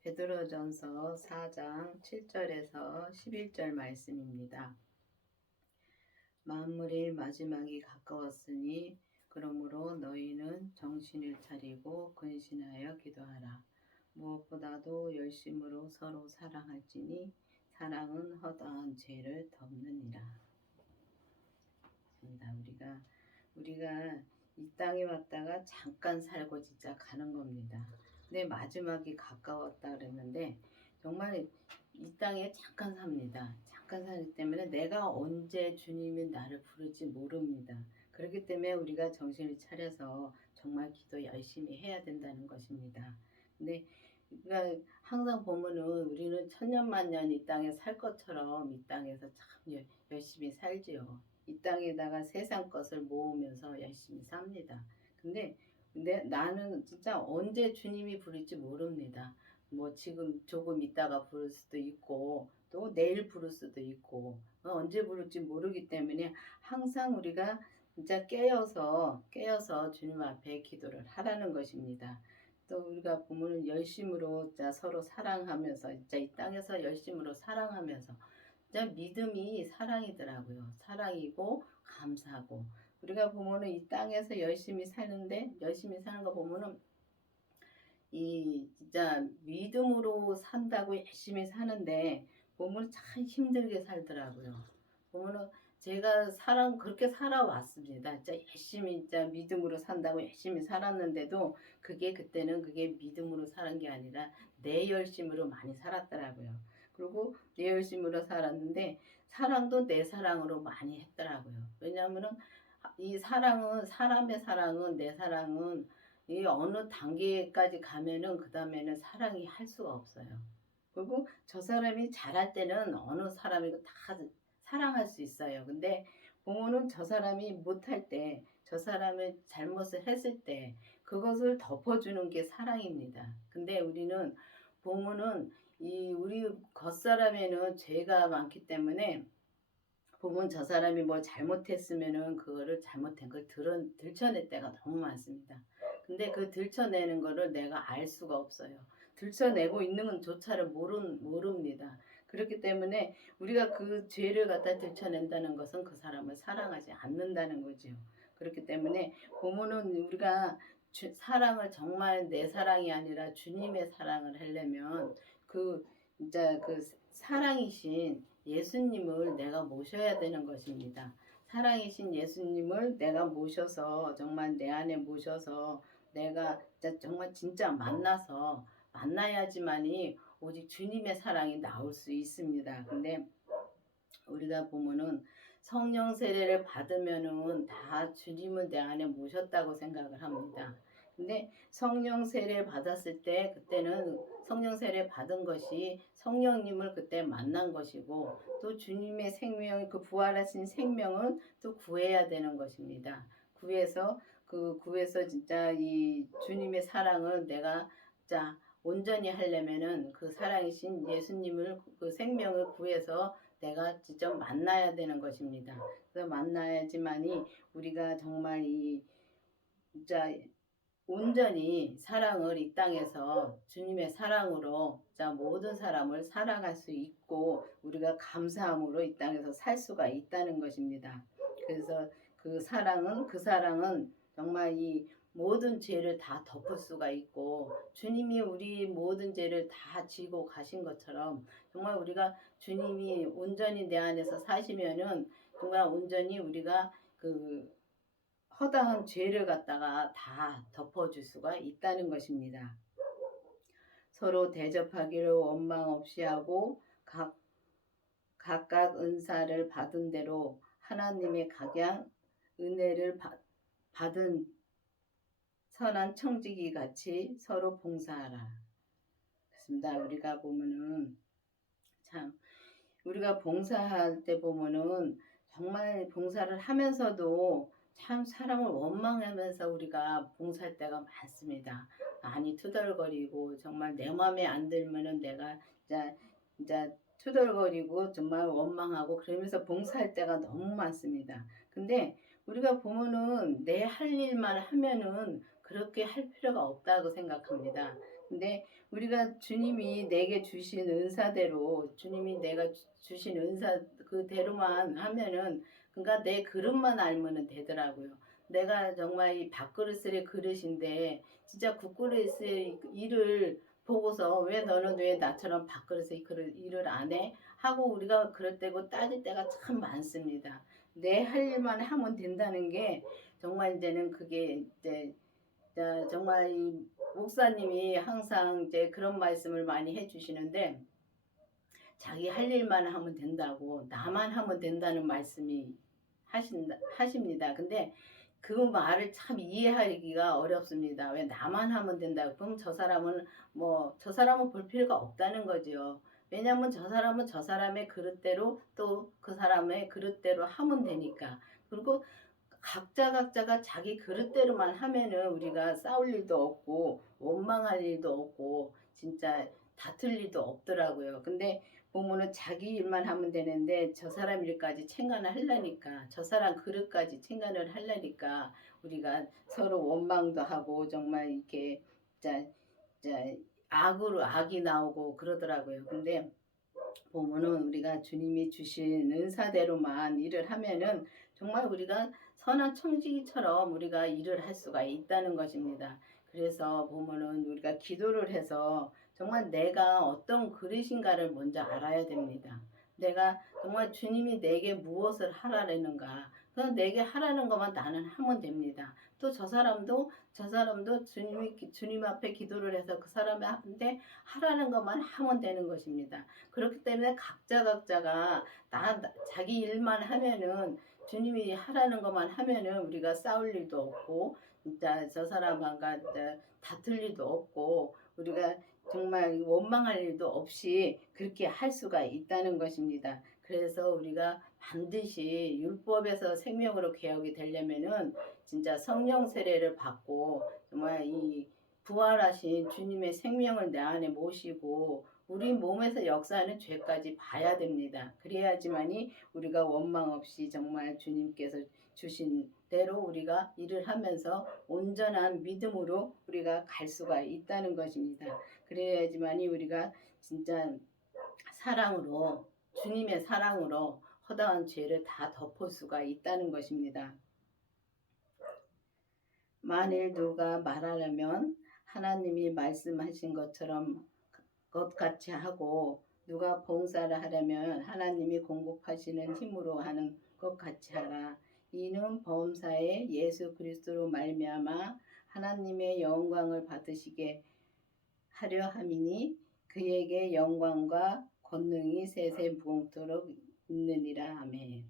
베드로전서 4장 7절에서 11절 말씀입니다. 만물의 마지막이 가까웠으니 그러므로 너희는 정신을 차리고 근신하여 기도하라. 무엇보다도 열심으로 서로 사랑할지니 사랑은 허다한 죄를 덮느니라. 우리가 이 땅에 왔다가 잠깐 살고 진짜 가는 겁니다. 근데 마지막이 가까웠다 그랬는데 정말 이 땅에 잠깐 삽니다. 잠깐 살기 때문에 내가 언제 주님이 나를 부를지 모릅니다. 그렇기 때문에 우리가 정신을 차려서 정말 기도 열심히 해야 된다는 것입니다. 근데 그러니까 항상 보면은 우리는 천년만년 이 땅에 살 것처럼 이 땅에서 참 열심히 살지요. 이 땅에다가 세상 것을 모으면서 열심히 삽니다. 근데 나는 진짜 언제 주님이 부를지 모릅니다. 뭐 지금 조금 있다가 부를 수도 있고 또 내일 부를 수도 있고 언제 부를지 모르기 때문에 항상 우리가 진짜 깨어서 주님 앞에 기도를 하라는 것입니다. 또 우리가 보면은 열심으로 진짜 서로 사랑하면서 진짜 이 땅에서 열심으로 사랑하면서 진짜 믿음이 사랑이더라고요. 사랑이고 감사하고 우리가 보면은 이 땅에서 열심히 사는데 열심히 사는 거 보면은 이 진짜 믿음으로 산다고 열심히 사는데 보면 참 힘들게 살더라고요. 보면은 제가 그렇게 살아왔습니다. 진짜 열심히 진짜 믿음으로 산다고 열심히 살았는데도 그때는 믿음으로 사는 게 아니라 내 열심으로 많이 살았더라고요. 그리고 내 열심으로 살았는데 사랑도 내 사랑으로 많이 했더라고요. 왜냐하면은 이 사람의 사랑은 내 사랑은 이 어느 단계까지 가면은 그 다음에는 사랑이 할 수가 없어요. 그리고 저 사람이 잘할 때는 어느 사람이고 다 사랑할 수 있어요. 근데 보면은 저 사람이 못할 때, 저 사람을 잘못을 했을 때 그것을 덮어주는 게 사랑입니다. 근데 우리는 보면은 우리 겉사람에는 죄가 많기 때문에 보면 저 사람이 뭘 잘못했으면은 그거를 잘못한 걸 들춰낼 때가 너무 많습니다. 근데 그 들춰내는 거를 내가 알 수가 없어요. 들춰내고 있는 건 조차를 모릅니다. 그렇기 때문에 우리가 그 죄를 갖다 들춰낸다는 것은 그 사람을 사랑하지 않는다는 거죠. 그렇기 때문에 보면은 우리가 사랑을 정말 내 사랑이 아니라 주님의 사랑을 하려면 진짜 사랑이신 예수님을 내가 모셔야 되는 것입니다. 사랑이신 예수님을 내가 모셔서 정말 내 안에 모셔서 내가 정말 진짜 만나야지만이 오직 주님의 사랑이 나올 수 있습니다. 근데 우리가 보면은 성령 세례를 받으면은 다 주님을 내 안에 모셨다고 생각을 합니다. 근데 성령 세례 받았을 때 그때는 성령 세례 받은 것이 성령님을 그때 만난 것이고 또 주님의 생명 그 부활하신 생명을 또 구해야 되는 것입니다. 구해서 진짜 이 주님의 사랑을 내가 진짜 온전히 하려면은 그 사랑이신 예수님을 그 생명을 구해서 내가 직접 만나야 되는 것입니다. 그래서 만나야지만이 우리가 정말 진짜 온전히 사랑을 이 땅에서 주님의 사랑으로 자 모든 사람을 사랑할 수 있고 우리가 감사함으로 이 땅에서 살 수가 있다는 것입니다. 그래서 그 사랑은 정말 이 모든 죄를 다 덮을 수가 있고 주님이 우리 모든 죄를 다 지고 가신 것처럼 정말 우리가 주님이 온전히 내 안에서 사시면은 정말 온전히 우리가 허다한 죄를 갖다가 다 덮어줄 수가 있다는 것입니다. 서로 대접하기를 원망 없이 하고 각각 은사를 받은 대로 하나님의 각양 은혜를 받은 선한 청지기 같이 서로 봉사하라. 그렇습니다. 우리가 보면은 참 우리가 봉사할 때 보면은 정말 봉사를 하면서도 참 사람을 원망하면서 우리가 봉사할 때가 많습니다. 많이 투덜거리고 정말 내 마음에 안 들면은 내가 진짜 투덜거리고 정말 원망하고 그러면서 봉사할 때가 너무 많습니다. 근데 우리가 보면은 내 할 일만 하면은 그렇게 할 필요가 없다고 생각합니다. 근데 우리가 주님이 내게 주신 은사대로 주님이 내가 주신 은사 그대로만 하면은 그러니까 내 그릇만 알면은 되더라고요. 내가 정말 이 밥그릇의 그릇인데 진짜 국그릇의 일을 보고서 왜 너는 왜 나처럼 밥그릇의 일을 안 해? 하고 우리가 그럴 때고 따질 때가 참 많습니다. 내 할 일만 하면 된다는 게 정말 이제는 그게 이제 정말 이 목사님이 항상 이제 그런 말씀을 많이 해주시는데 자기 할 일만 하면 된다고 나만 하면 된다는 말씀이 하십니다. 근데 그 말을 참 이해하기가 어렵습니다. 왜 나만 하면 된다고? 그럼 저 사람은 저 사람은 볼 필요가 없다는 거죠. 왜냐하면 저 사람은 저 사람의 그릇대로 또 그 사람의 그릇대로 하면 되니까. 그리고 각자가 자기 그릇대로만 하면은 우리가 싸울 일도 없고 원망할 일도 없고 진짜 다툴 일도 없더라고요. 근데 보면은 자기 일만 하면 되는데 저 사람 일까지 챙간을 하려니까 저 사람 그릇까지 챙간을 하려니까 우리가 서로 원망도 하고 정말 이렇게 자, 자 악으로 악이 나오고 그러더라고요. 근데 보면은 우리가 주님이 주신 은사대로만 일을 하면은 정말 우리가 선한 청지기처럼 우리가 일을 할 수가 있다는 것입니다. 그래서 보면은 우리가 기도를 해서 정말 내가 어떤 그릇인가를 먼저 알아야 됩니다. 내가 정말 주님이 내게 무엇을 하라는가. 그냥 내게 하라는 것만 나는 하면 됩니다. 또 저 사람도 주님 앞에 기도를 해서 그 사람한테 하라는 것만 하면 되는 것입니다. 그렇기 때문에 각자가 자기 일만 하면은 주님이 하라는 것만 하면은 우리가 싸울 일도 없고 진짜 저 사람과 다툴 일도 없고 우리가 정말 원망할 일도 없이 그렇게 할 수가 있다는 것입니다. 그래서 우리가 반드시 율법에서 생명으로 개혁이 되려면은 진짜 성령 세례를 받고 정말 이 부활하신 주님의 생명을 내 안에 모시고 우리 몸에서 역사하는 죄까지 봐야 됩니다. 그래야지만이 우리가 원망 없이 정말 주님께서 주신 대로 우리가 일을 하면서 온전한 믿음으로 우리가 갈 수가 있다는 것입니다. 그래야지만이 우리가 진짜 사랑으로 주님의 사랑으로 허다한 죄를 다 덮을 수가 있다는 것입니다. 만일 누가 말하려면 하나님이 말씀하신 것 같이 하고 누가 봉사를 하려면 하나님이 공급하시는 힘으로 하는 것 같이 하라. 이는 범사에 예수 그리스도로 말미암아 하나님의 영광을 받으시게 하려 함이니 그에게 영광과 권능이 세세 무궁토록 있느니라. 아멘.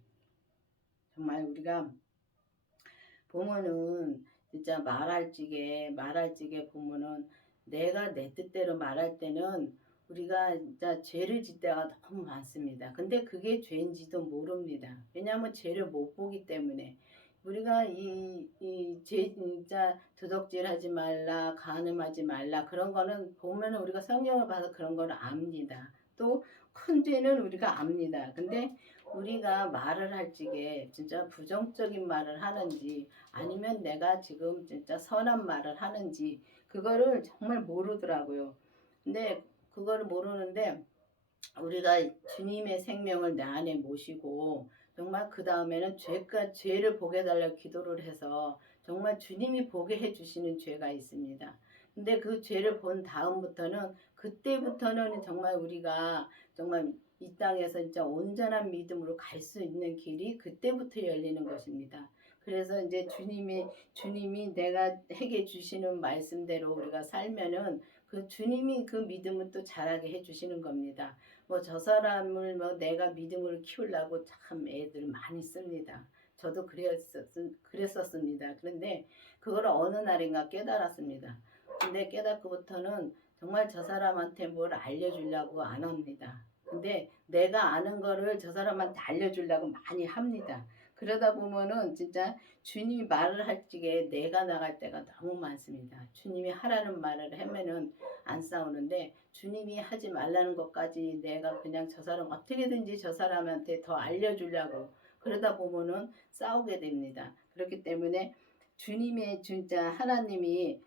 정말 우리가 보면은 진짜 말할 적에 보면은 내가 내 뜻대로 말할 때는 우리가 진짜 죄를 짓 때가 너무 많습니다. 근데 그게 죄인지도 모릅니다. 왜냐하면 죄를 못 보기 때문에 우리가 죄 진짜 도둑질하지 말라, 간음하지 말라 그런 거는 보면은 우리가 성경을 봐서 그런 거를 압니다. 또 큰 죄는 우리가 압니다. 근데 우리가 말을 할 적에 진짜 부정적인 말을 하는지 아니면 내가 지금 진짜 선한 말을 하는지 그거를 정말 모르더라고요. 근데 그거를 모르는데 우리가 주님의 생명을 내 안에 모시고 정말 그 다음에는 죄를 보게 달라고 기도를 해서 정말 주님이 보게 해주시는 죄가 있습니다. 근데 그 죄를 본 다음부터는 그때부터는 정말 우리가 정말 이 땅에서 진짜 온전한 믿음으로 갈 수 있는 길이 그때부터 열리는 것입니다. 그래서 이제 주님이 내가 해게 주시는 말씀대로 우리가 살면은 그 주님이 그 믿음을 또 자라게 해주시는 겁니다. 저 사람을 내가 믿음으로 키우려고 참 애들 많이 씁니다. 저도 그랬었습니다. 그런데 그걸 어느 날인가 깨달았습니다. 근데 깨닫고부터는 정말 저 사람한테 뭘 알려주려고 안 합니다. 근데 내가 아는 거를 저 사람한테 알려주려고 많이 합니다. 그러다 보면은 진짜 주님이 말을 할 적에 내가 나갈 때가 너무 많습니다. 주님이 하라는 말을 하면은 안 싸우는데 주님이 하지 말라는 것까지 내가 그냥 저 사람 어떻게든지 저 사람한테 더 알려주려고 그러다 보면은 싸우게 됩니다. 그렇기 때문에 주님의 진짜 하나님이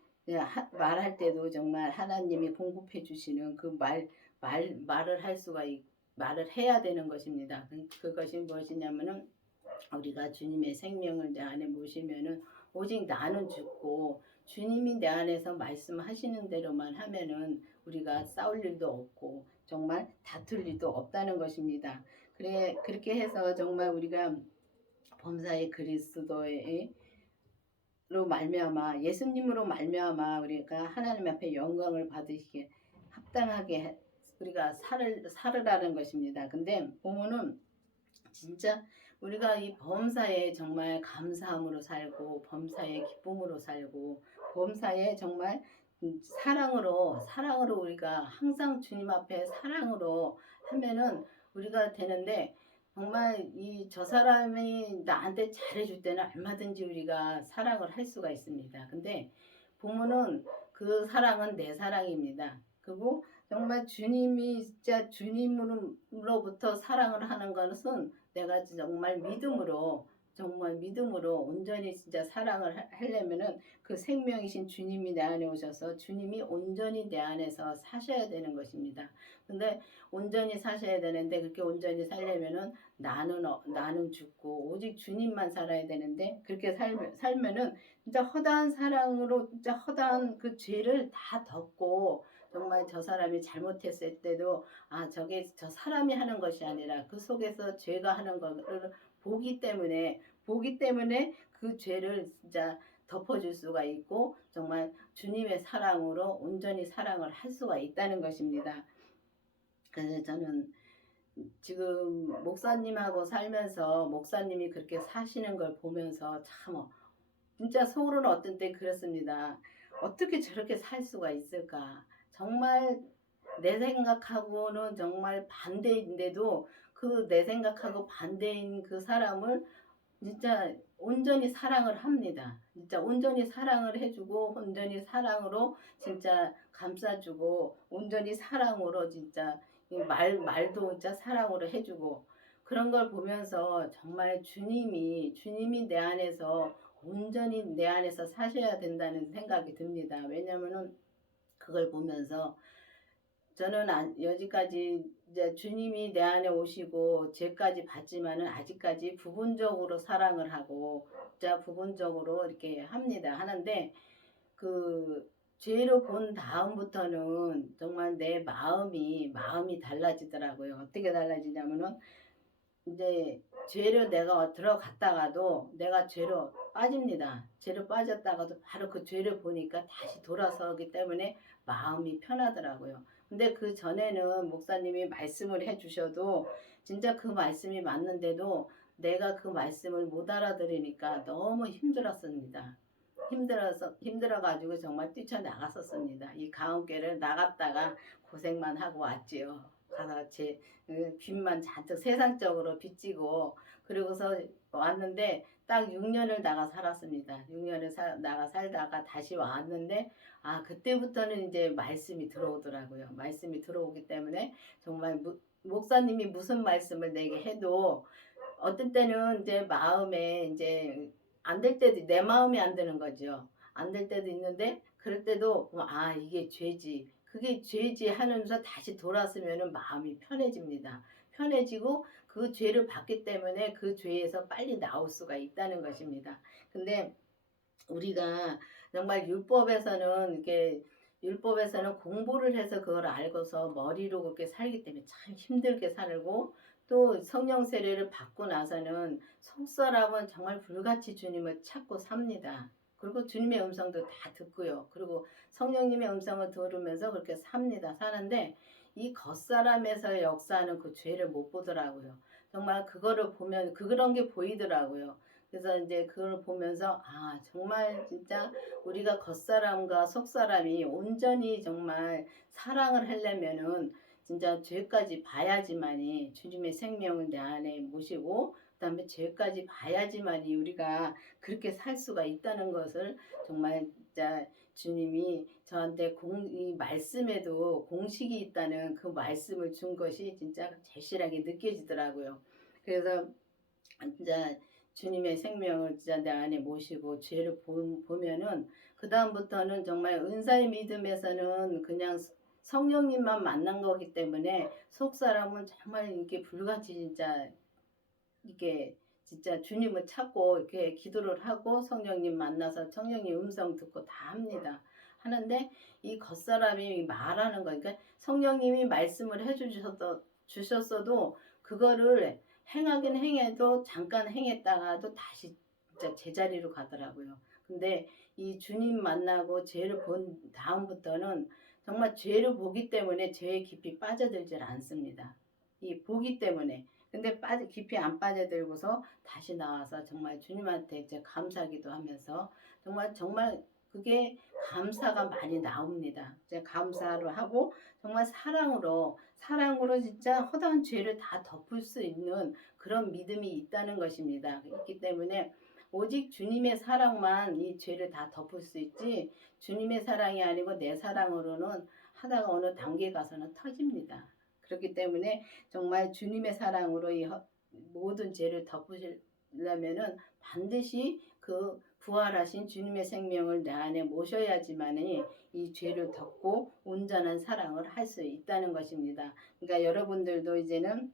말할 때도 정말 하나님이 공급해 주시는 그 말을 할 수가 말을 해야 되는 것입니다. 그것이 무엇이냐면은 우리가 주님의 생명을 내 안에 모시면은 오직 나는 죽고 주님이 내 안에서 말씀하시는 대로만 하면은 우리가 싸울 일도 없고 정말 다툴 일도 없다는 것입니다. 그래 그렇게 해서 정말 우리가 범사의 그리스도의 로 말미암아 예수님으로 말미암아 우리가 하나님 앞에 영광을 받으시게 합당하게 우리가 살으라는 것입니다. 근데 보면은 진짜 우리가 이 범사에 정말 감사함으로 살고 범사에 기쁨으로 살고 범사에 정말 사랑으로 우리가 항상 주님 앞에 사랑으로 하면은 우리가 되는데 정말 저 사람이 나한테 잘해줄 때는 얼마든지 우리가 사랑을 할 수가 있습니다. 근데 보면은 그 사랑은 내 사랑입니다. 그리고 정말 주님이 진짜 주님으로부터 사랑을 하는 것은 내가 정말 믿음으로 온전히 진짜 사랑을 하려면은 그 생명이신 주님이 내 안에 오셔서 주님이 온전히 내 안에서 사셔야 되는 것입니다. 근데 온전히 사셔야 되는데 그렇게 온전히 살려면은 나는 죽고 오직 주님만 살아야 되는데 그렇게 살면은 진짜 허다한 사랑으로 진짜 허다한 그 죄를 다 덮고 정말 저 사람이 잘못했을 때도 저게 저 사람이 하는 것이 아니라 그 속에서 죄가 하는 것을 보기 때문에 그 죄를 진짜 덮어줄 수가 있고 정말 주님의 사랑으로 온전히 사랑을 할 수가 있다는 것입니다. 그래서 저는 지금 목사님하고 살면서 목사님이 그렇게 사시는 걸 보면서 참 진짜 속으로는 어떤 때 그렇습니다. 어떻게 저렇게 살 수가 있을까? 정말 내 생각하고는 정말 반대인데도 그 내 생각하고 반대인 그 사람을 진짜 온전히 사랑을 합니다. 진짜 온전히 사랑을 해주고 온전히 사랑으로 진짜 감싸주고 온전히 사랑으로 진짜 말도 진짜 사랑으로 해주고 그런 걸 보면서 정말 주님이 내 안에서 온전히 내 안에서 사셔야 된다는 생각이 듭니다. 왜냐면은 그걸 보면서 저는 여지까지 이제 주님이 내 안에 오시고 죄까지 받지만은 아직까지 부분적으로 사랑을 하고 진짜 부분적으로 이렇게 하는데 그 죄를 본 다음부터는 정말 내 마음이 달라지더라고요. 어떻게 달라지냐면은 이제 죄를 내가 들어갔다가도 내가 죄로 빠집니다. 죄로 빠졌다가도 바로 그 죄를 보니까 다시 돌아서기 때문에 마음이 편하더라고요. 근데 그 전에는 목사님이 말씀을 해주셔도 진짜 그 말씀이 맞는데도 내가 그 말씀을 못 알아들으니까 너무 힘들었습니다. 힘들어가지고 정말 뛰쳐나갔었습니다. 이 가운데를 나갔다가 고생만 하고 왔지요. 가서 제 빚만 잔뜩 세상적으로 빚지고 그러고서 왔는데 딱 6년을 나가 살았습니다. 6년을 나가 살다가 다시 왔는데 그때부터는 이제 말씀이 들어오더라고요. 말씀이 들어오기 때문에 정말 목사님이 무슨 말씀을 내게 해도 어떤 때는 이제 마음에 이제 안 될 때도 내 마음이 안 드는 거죠. 안 될 때도 있는데 그럴 때도 이게 죄지. 그게 죄지 하면서 다시 돌아서면은 마음이 편해집니다. 편해지고 그 죄를 받기 때문에 그 죄에서 빨리 나올 수가 있다는 것입니다. 근데 우리가 정말 율법에서는 공부를 해서 그걸 알고서 머리로 그렇게 살기 때문에 참 힘들게 살고 또 성령 세례를 받고 나서는 속사람은 정말 불같이 주님을 찾고 삽니다. 그리고 주님의 음성도 다 듣고요. 그리고 성령님의 음성을 들으면서 그렇게 사는데 이 겉사람에서 역사하는 그 죄를 못 보더라고요. 정말 그거를 보면 그런 게 보이더라고요. 그래서 이제 그걸 보면서 정말 진짜 우리가 겉사람과 속사람이 온전히 정말 사랑을 하려면은 진짜 죄까지 봐야지만이 주님의 생명을 내 안에 모시고 그다음에 죄까지 봐야지만이 우리가 그렇게 살 수가 있다는 것을 정말 진짜 주님이 저한테 이 말씀에도 공식이 있다는 그 말씀을 준 것이 진짜 절실하게 느껴지더라고요. 그래서 진짜 주님의 생명을 진짜 내 안에 모시고 죄를 보면은 그 다음부터는 정말 은사의 믿음에서는 그냥 성령님만 만난 거기 때문에 속 사람은 정말 이게 불같이 진짜 이게 진짜 주님을 찾고 이렇게 기도를 하고 성령님 만나서 성령님 음성 듣고 다 합니다. 하는데 이 겉사람이 말하는 거, 그러니까 성령님이 말씀을 주셨어도 그거를 행하긴 행해도 잠깐 행했다가도 다시 진짜 제자리로 가더라고요. 근데 이 주님 만나고 죄를 본 다음부터는 정말 죄를 보기 때문에 죄에 깊이 빠져들질 않습니다. 이 보기 때문에. 근데 깊이 안 빠져들고서 다시 나와서 정말 주님한테 이제 감사기도 하면서 정말 그게 감사가 많이 나옵니다. 이제 감사를 하고 정말 사랑으로 진짜 허다한 죄를 다 덮을 수 있는 그런 믿음이 있다는 것입니다. 있기 때문에 오직 주님의 사랑만 이 죄를 다 덮을 수 있지, 주님의 사랑이 아니고 내 사랑으로는 하다가 어느 단계 가서는 터집니다. 그렇기 때문에 정말 주님의 사랑으로 이 모든 죄를 덮으시려면은 반드시 그 부활하신 주님의 생명을 내 안에 모셔야지만이 이 죄를 덮고 온전한 사랑을 할 수 있다는 것입니다. 그러니까 여러분들도 이제는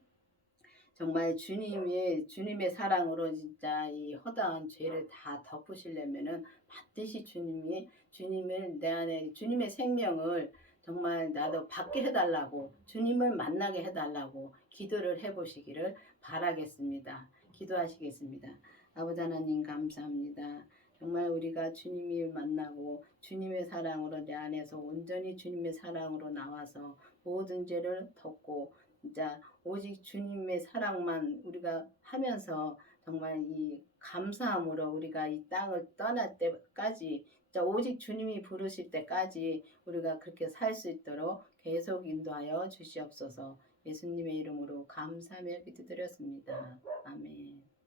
정말 주님의 사랑으로 진짜 이 허다한 죄를 다 덮으시려면은 반드시 주님을 내 안에 주님의 생명을 정말 나도 받게 해달라고, 주님을 만나게 해달라고 기도를 해보시기를 바라겠습니다. 기도하시겠습니다. 아버지 하나님 감사합니다. 정말 우리가 주님을 만나고 주님의 사랑으로 내 안에서 온전히 주님의 사랑으로 나와서 모든 죄를 덮고 진짜 오직 주님의 사랑만 우리가 하면서 정말 이 감사함으로 우리가 이 땅을 떠날 때까지 진짜 오직 주님이 부르실 때까지 우리가 그렇게 살 수 있도록 계속 인도하여 주시옵소서. 예수님의 이름으로 감사하며 기도드렸습니다. 아멘.